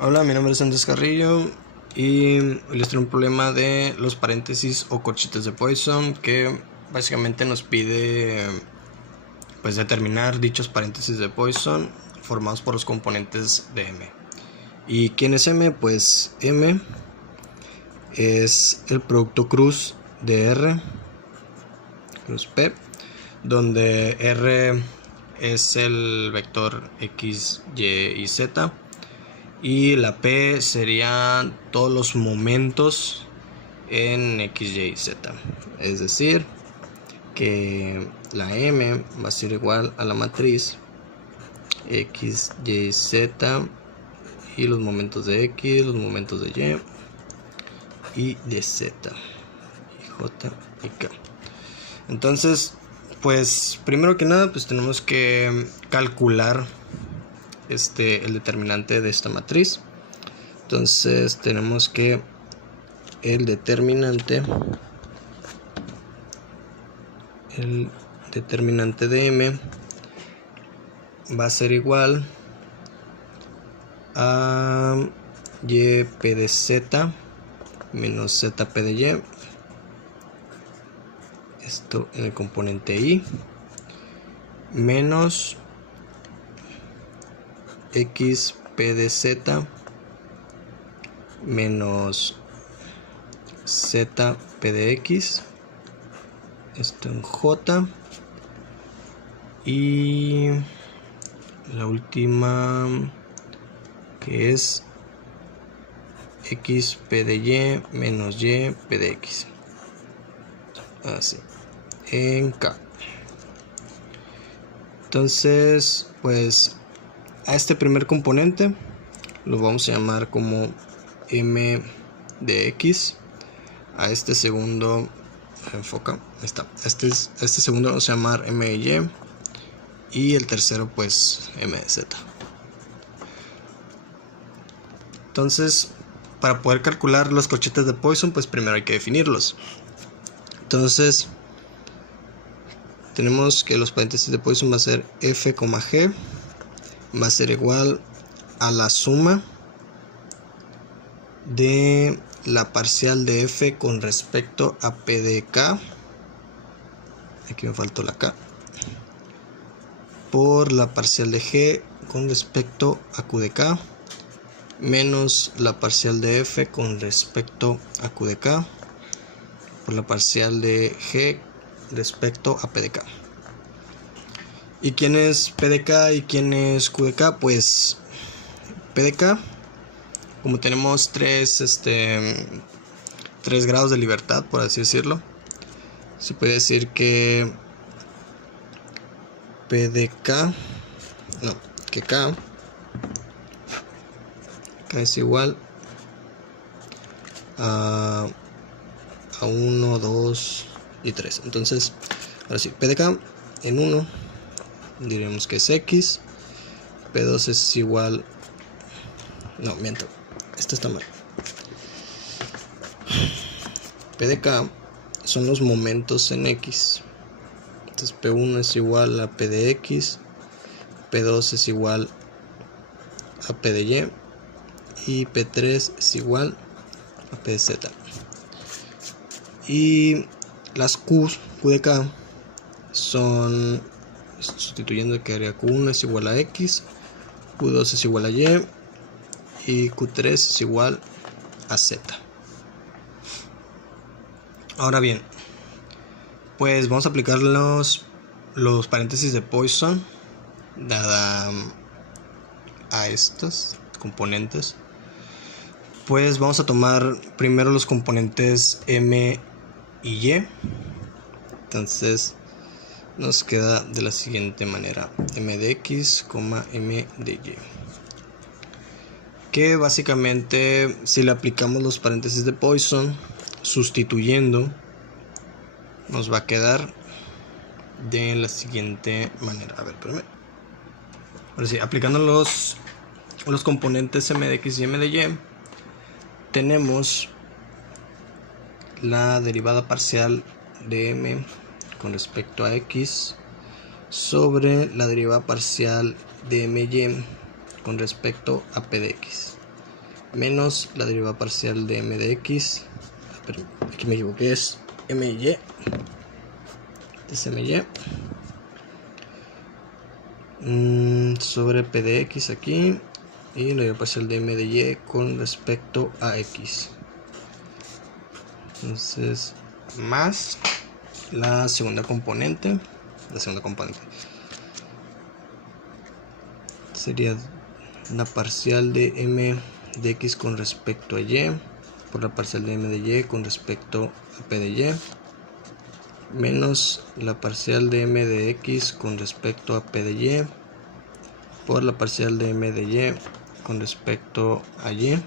Hola, mi nombre es Andrés Carrillo y hoy les traigo un problema de los paréntesis o corchetes de Poisson que básicamente nos pide pues determinar dichos paréntesis de Poisson formados por los componentes de M. ¿Y quién es M? Pues M es el producto cruz de R, cruz P, donde R es el vector X, Y y Z. Y la P serían todos los momentos en X, Y y Z. Es decir, que la M va a ser igual a la matriz X, Y, Z y los momentos de X, los momentos de Y y de Z, y J y K. Entonces, pues primero que nada, pues tenemos que calcular el determinante de esta matriz. Entonces tenemos que el determinante de M va a ser igual a YP de Z menos ZP de Y, esto en el componente Y, menos XP de Z menos ZP de X, esto en J, y la última que es XP de Y menos YP de X, así, en K. Entonces, pues a este primer componente lo vamos a llamar como M de X. A este segundo, enfoca, ahí está. Este segundo lo vamos a llamar M de Y. Y el tercero, pues M de Z. Entonces, para poder calcular los corchetes de Poisson, pues primero hay que definirlos. Entonces, tenemos que los paréntesis de Poisson va a ser F, G, va a ser igual a la suma de la parcial de F con respecto a P de K, aquí me faltó la K, por la parcial de G con respecto a Q de K, menos la parcial de F con respecto a Q de K, por la parcial de G respecto a P de K. ¿Y quién es P de K y quién es Q de K? Pues P de K, como tenemos tres grados de libertad, por así decirlo, se puede decir que P de K, que K es igual a 1, 2 y 3. Entonces, ahora sí, P de K en 1 diremos que es X, P2 es igual, no, miento, esto está mal. P de K son los momentos en X. Entonces P1 es igual a P de X, P2 es igual a P de Y y P3 es igual a P de Z. Y las Q de K son, sustituyendo, quedaría Q1 es igual a X, Q2 es igual a Y y Q3 es igual a Z. Ahora bien, pues vamos a aplicar los paréntesis de Poisson dada a estos componentes. Pues vamos a tomar primero los componentes M y Y. Entonces nos queda de la siguiente manera: M de X, M de Y, que básicamente, si le aplicamos los paréntesis de Poisson sustituyendo, nos va a quedar de la siguiente manera. A ver, espérame. Ahora sí, aplicando los componentes M de X y M de Y, tenemos la derivada parcial de M con respecto a X sobre la derivada parcial de MY con respecto a P de X. menos la derivada parcial de m de x, pero aquí me equivoqué, es my, es my sobre p de x aquí, y la derivada parcial de m de y con respecto a x. Entonces, más la segunda componente, sería la parcial de m de x con respecto a y por la parcial de m de y con respecto a p de y, menos la parcial de m de x con respecto a p de y por la parcial de m de y con respecto a y,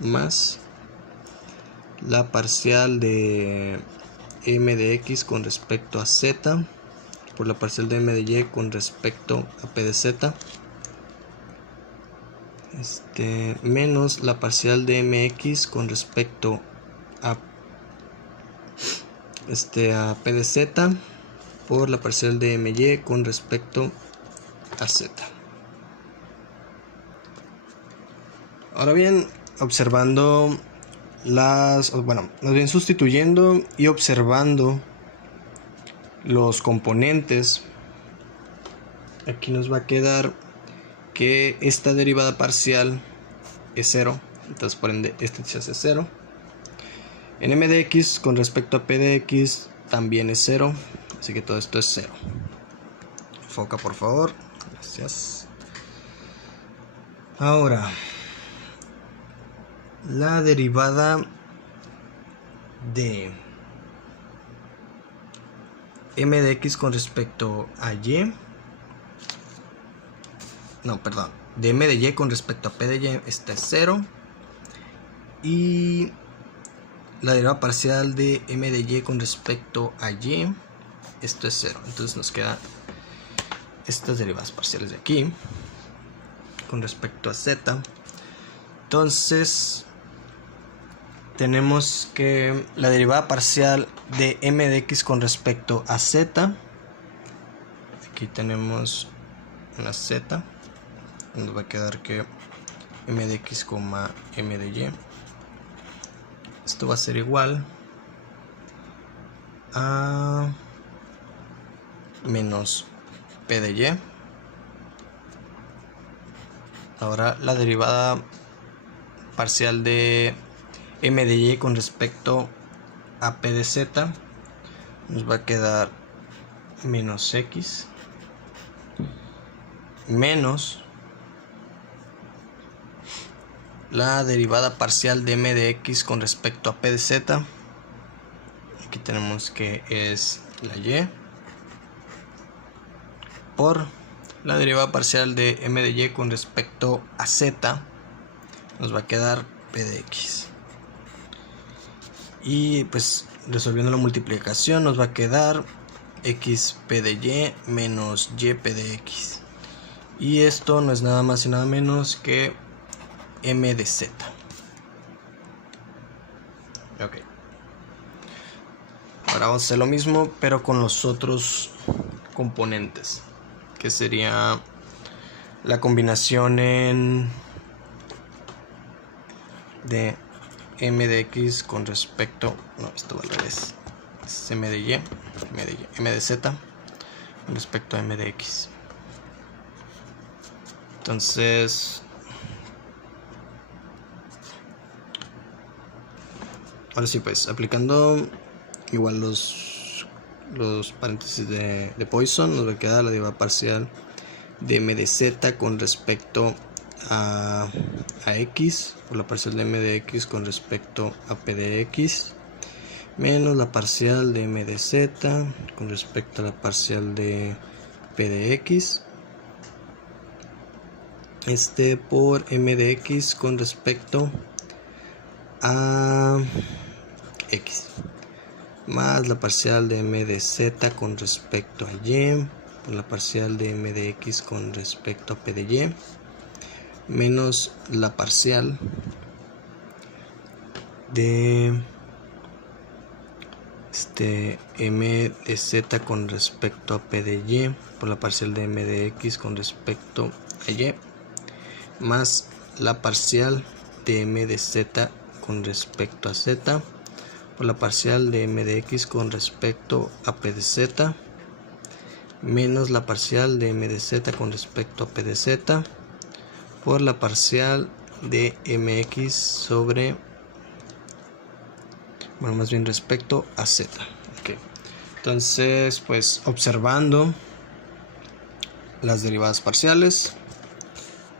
más la parcial de m de x con respecto a z por la parcial de m de y con respecto a p de z, menos la parcial de mx con respecto a p de z por la parcial de my con respecto a z. Ahora bien, observando más bien sustituyendo y observando los componentes, aquí nos va a quedar que esta derivada parcial es 0, entonces por ende este se hace 0. En m de x con respecto a p de x también es 0, así que todo esto es 0. Enfoca, por favor, gracias. Ahora, la derivada de m de x con respecto a y, de m de y con respecto a p de y, esta es 0, y la derivada parcial de m de y con respecto a y, esto es 0. Entonces nos quedan estas derivadas parciales de aquí con respecto a z. Entonces tenemos que la derivada parcial de m de x con respecto a z, aquí tenemos una z, nos va a quedar que m de x, m de y, esto va a ser igual a menos p de y. Ahora la derivada parcial de m de y con respecto a p de z nos va a quedar menos x menos la derivada parcial de m de x con respecto a p de z, aquí tenemos que es la y, por la derivada parcial de m de y con respecto a z, nos va a quedar p de x. Y pues resolviendo la multiplicación nos va a quedar x p de y menos y p de x. Y esto no es nada más y nada menos que m de z. Ok. Ahora vamos a hacer lo mismo, pero con los otros componentes, que sería la combinación de m de x con respecto, esto va al revés, es m de y, m de z con respecto a m de x. Entonces, ahora sí, pues aplicando igual los paréntesis de Poisson, nos va a quedar la derivada parcial de m de z con respecto a x por la parcial de m de x con respecto a p de x, menos la parcial de m de z con respecto a la parcial de p de x, por m de x con respecto a x, más la parcial de m de z con respecto a y por la parcial de m de x con respecto a p de y, menos la parcial de m de z con respecto a p de y por la parcial de m de x con respecto a y, más la parcial de m de z con respecto a z por la parcial de m de x con respecto a p de z menos la parcial de m de z con respecto a p de z por la parcial de mx sobre, bueno, más bien respecto a z. Okay. Entonces, pues observando las derivadas parciales,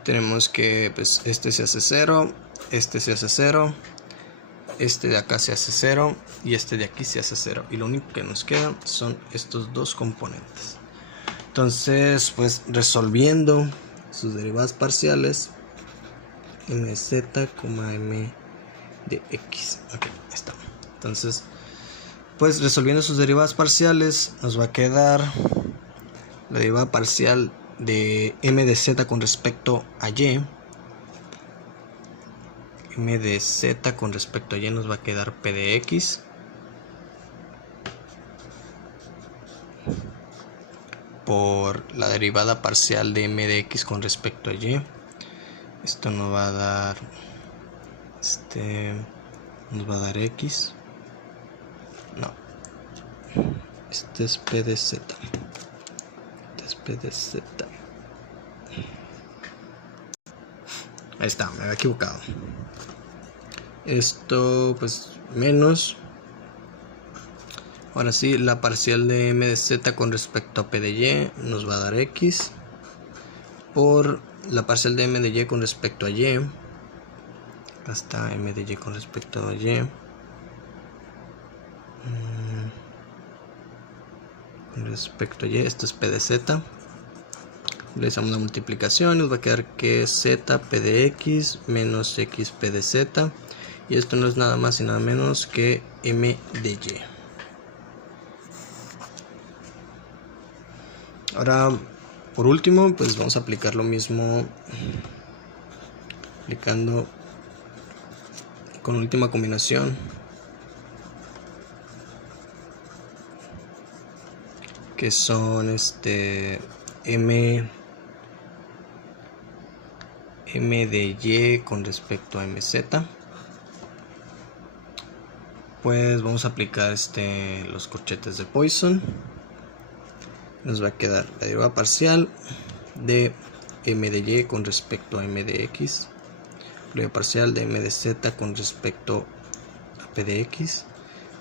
tenemos que pues este se hace 0, este se hace 0, este de acá se hace 0 y este de aquí se hace 0, y lo único que nos queda son estos dos componentes. Entonces, pues resolviendo sus derivadas parciales, m de z, m de x. Ok, ahí está. Entonces, pues resolviendo sus derivadas parciales, nos va a quedar la derivada parcial de m de z con respecto a y. M de z con respecto a y nos va a quedar p de x por la derivada parcial de m de x con respecto a y. Esto nos va a dar x. No, este es p de z. Este es p de z. Ahí está, me había equivocado. Esto pues menos, ahora sí, la parcial de m de z con respecto a p de y nos va a dar x por la parcial de m de y con respecto a y. Acá está m de y con respecto a y. Con respecto a y, esto es p de z. Realizamos la multiplicación, nos va a quedar que z p de x menos x p de z, y esto no es nada más y nada menos que m de y. Ahora, por último, pues vamos a aplicar lo mismo, aplicando con última combinación, que son m de y con respecto a mz. Pues vamos a aplicar los corchetes de Poisson. Nos va a quedar la derivada parcial de m de y con respecto a m de x, la derivada parcial de m de z con respecto a p de x,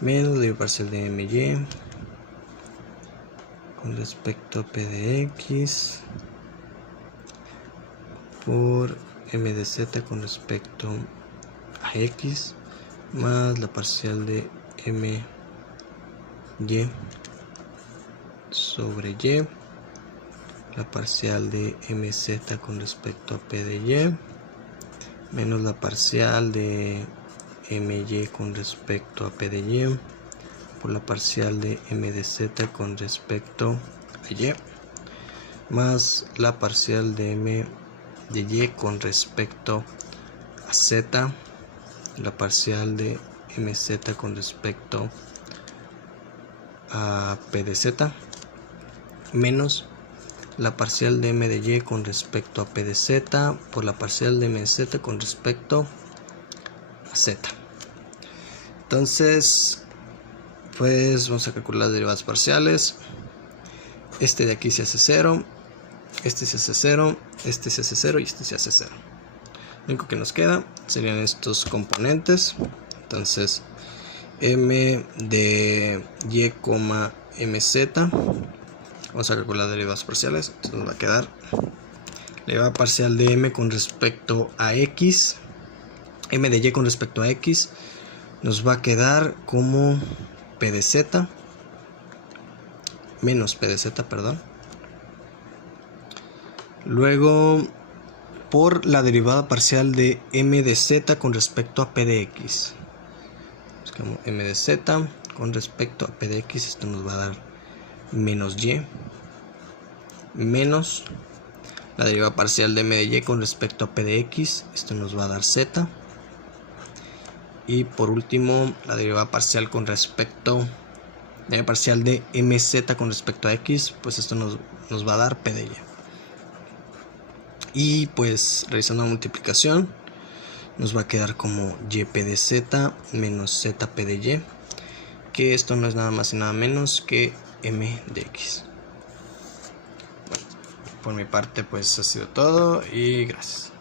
menos la derivada parcial de m y con respecto a p de x por m de z con respecto a x, más la parcial de m y sobre y, la parcial de mz con respecto a p de y, menos la parcial de my con respecto a p de y por la parcial de m de z con respecto a y, más la parcial de m de y con respecto a z, la parcial de mz con respecto a p de z, menos la parcial de m de y con respecto a p de z por la parcial de mz con respecto a z. Entonces, pues vamos a calcular las derivadas parciales. Este de aquí se hace 0, este se hace 0, este se hace 0 y este se hace 0. Lo único que nos queda serían estos componentes. Entonces, m de y, mz. Vamos a calcular derivadas parciales. Entonces nos va a quedar la derivada parcial de m con respecto a x, m de y con respecto a x, nos va a quedar como p de z, menos p de z, perdón. Luego, por la derivada parcial de m de z con respecto a p de x. Buscamos m de z con respecto a p de x, esto nos va a dar menos y, menos la derivada parcial de m de y con respecto a p de x, esto nos va a dar z, y por último la derivada parcial con respecto derivada parcial de mz con respecto a x, pues esto nos va a dar p de y. Y pues realizando la multiplicación nos va a quedar como YP de Z menos ZP de Y, que esto no es nada más y nada menos que M de X. Bueno, por mi parte pues ha sido todo y gracias.